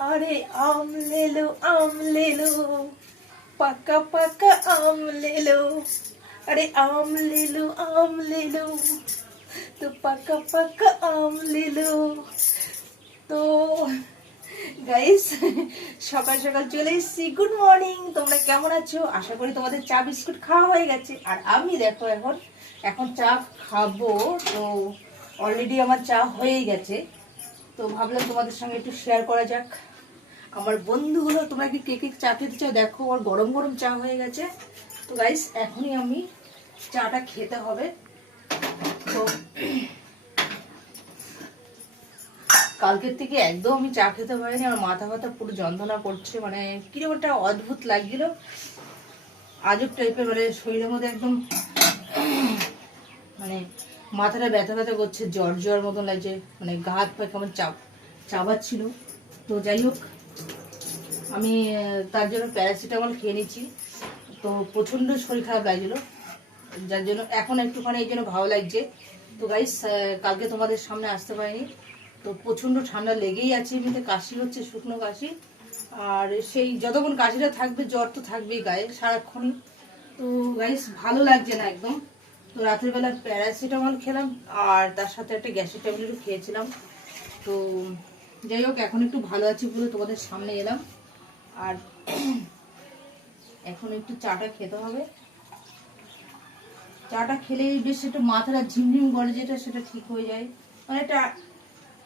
अरे आम ले लो पक्का पक्का आम ले लो। अरे आम ले लो तो पक्का पक्का आम ले लो। তো গাইস সকাল সকাল চলে এসেছি। গুড মর্নিং, তোমরা কেমন আছো? আশা করি তোমাদের চা বিস্কুট খাওয়া হয়ে গেছে। আর আমি দেখো এখন চা খাবো। তো অলরেডি আমার চা হয়ে গেছে, তো ভাবলাম তোমাদের সঙ্গে একটু শেয়ার করা যাক। আমার বন্ধুগুলো, তোমরা কি কে কে চা খেতে চাও? দেখো আর গরম গরম চা হয়ে গেছে। তো গাইস এখনই আমি চাটা খেতে হবে। তো কালকের থেকে একদম আমি চা খেতে পারিনি, আমার মাথা ব্যথা পুরো যন্ত্রণা করছে, মানে কিরকম একটা অদ্ভুত লাগছিল, আজব টাইপের, মানে শরীরের মধ্যে একদম মানে মাথাটা ব্যথা ব্যথা করছে, জ্বর জ্বর মতন লাগছে, মানে গা হাত পা কেমন চাবাচ্ছিল। তো যাই হোক, আমি তার জন্য প্যারাসিটামল খেয়ে নিচ্ছি। তো প্রচণ্ড শরীর খারাপ লাগছিল, যার জন্য এখন একটুখানি এই জন্য ভালো লাগছে। তো গাইস কালকে তোমাদের সামনে আসতে পারিনি, তো প্রচণ্ড ঠান্ডা লেগেই আছে, এমনিতে কাশি হচ্ছে, শুকনো কাশি। আর সেই যতক্ষণ কাশিটা থাকবে জ্বর তো থাকবেই গায়ে সারাক্ষণই। তো গাইস ভালো লাগছে না একদম। তো রাত্রিবেলা প্যারাসিটামল খেলাম, আর তার সাথে একটা গ্যাসের ট্যাবলেটও খেয়েছিলাম। তো যাই হোক, এখন একটু ভালো আছি বলে তোমাদের সামনে এলাম। আর এখন একটু চাটা খেতে হবে। চাটা খেলেই বেশ একটু মাথাটা ঝিমঝিম করে, যেটা সেটা ঠিক হয়ে যায়, মানে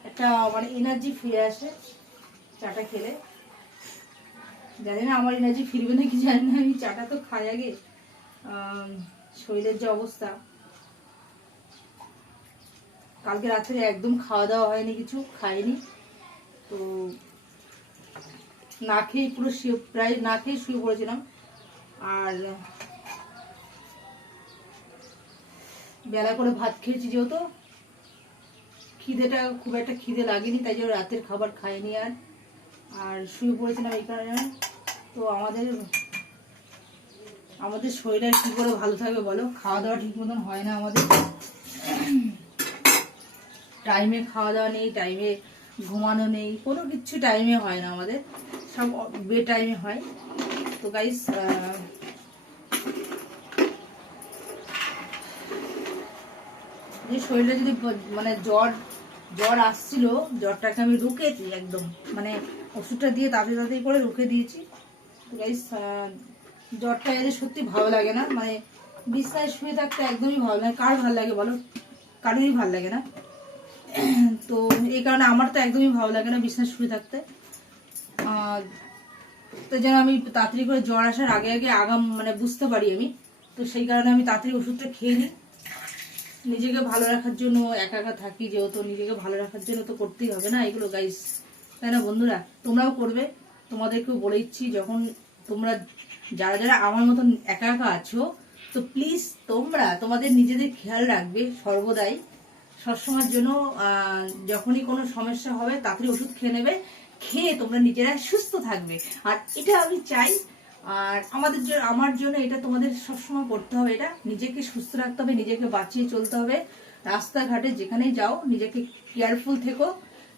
একটা মানে এনার্জি ফিরে আসে চাটা খেলে। জানি না আমার এনার্জি ফিরবে না কি জানি না, আমি চাটা তো খাই আগে। শরীরের যে অবস্থা, কালকে রাত্রে একদম খাওয়া দাওয়া হয়নি, কিছু খাইনি। তো না খেয়ে পুরো প্রায় না খেয়ে শুয়ে পড়েছিলাম। আর বেলা করে ভাত খেয়েছি, যেহেতু খিদেটা খুব একটা খিদে লাগেনি, তাই জন্য রাতের খাবার খাইনি আর শুয়ে পড়েছিলাম এই কারণে। তো আমাদের শরীরে কি করে ভালো থাকবে বলো? খাওয়া দাওয়া ঠিক মতন হয় না আমাদের, টাইমে খাওয়া দাওয়া নেই, টাইমে ঘুমানো নেই, কোনো কিছু টাইমে হয় না আমাদের, সব বে টাইমে হয়। তো গাইস যে শরীরে যদি মানে জ্বর আসছিল, জ্বরটাকে আমি রুখে দিই একদম, মানে ওষুধটা দিয়ে তাড়াতাড়ি করে রুখে দিয়েছি। তো গাইস জ্বরটা এলে সত্যি ভালো লাগে না, মানে বিছানায় শুয়ে থাকতে একদমই ভালো লাগে। কার ভালো লাগে বলো? কারোরই ভালো লাগে না। তো এই কারণে আমার তো একদমই ভালো লাগে না বিছানায় শুয়ে থাকতে। তো যেন আমি তাড়াতাড়ি করে জ্বর আসার আগে আগে আগাম মানে বুঝতে পারি আমি, তো সেই কারণে আমি তাড়াতাড়ি ওষুধটা খেয়ে নিই। নিজেকে ভালো রাখার জন্য, একা একা থাকি যেহেতু, নিজেকে ভালো রাখার জন্য তো করতেই হবে না এগুলো গাইস, তাই না বন্ধুরা? তোমরাও করবে। তোমাদেরকেও বলে দিচ্ছি, যখন তোমরা যারা যারা আমার মতন একা একা আছো, তো প্লিজ তোমরা তোমাদের নিজেদের খেয়াল রাখবে সর্বদাই, সবসময়ের জন্য। যখনই কোনো সমস্যা হবে তাড়াতাড়ি ওষুধ খেয়ে নেবে, খেয়ে তোমরা নিজেরা সুস্থ থাকবে। আর এটা আমি চাই, আর আমার জন্য এটা তোমাদের সবসময় করতে হবে। এটা নিজেকে সুস্থ রাখতে হবে, নিজেকে বাঁচিয়ে চলতে হবে। রাস্তাঘাটে যেখানেই যাও নিজেকে কেয়ারফুল থেকো,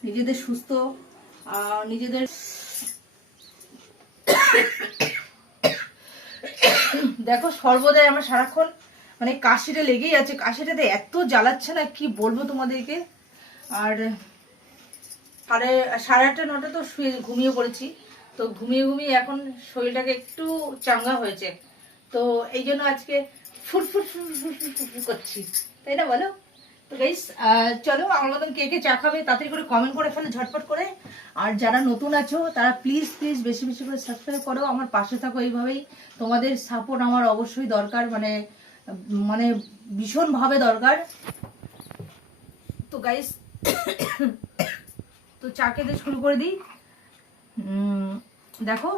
নিজেদের সুস্থ, নিজেদের দেখো সর্বদাই আমার সারাক্ষণ মানে কাশিটা লেগেই আছে, কাশিটাতে এত জ্বালাচ্ছে না কি বলবো তোমাদেরকে। আর সাড়ে 8টা 9টা তো ঘুমিয়ে পড়েছি, তো ঘুমিয়ে ঘুমিয়ে এখন শরীরটাকে একটু চাঙ্গা হয়েছে। তো এই জন্য আজকে ফুটফুট করছি, তাই না বলো? তো গাইস চলো, আমার মতন কে কে চা খাবে তাড়াতাড়ি করে কমেন্ট করে ফেলো ঝটপট করে। আর যারা নতুন আছো তারা প্লিজ প্লিজ বেশি বেশি করে সাবস্ক্রাইব করো, আমার পাশে থাকো এইভাবেই। তোমাদের সাপোর্ট আমার অবশ্যই দরকার, মানে মানে ভীষণভাবে দরকার। তো গাইস তো চা খেতে শুরু করে দিই। দেখো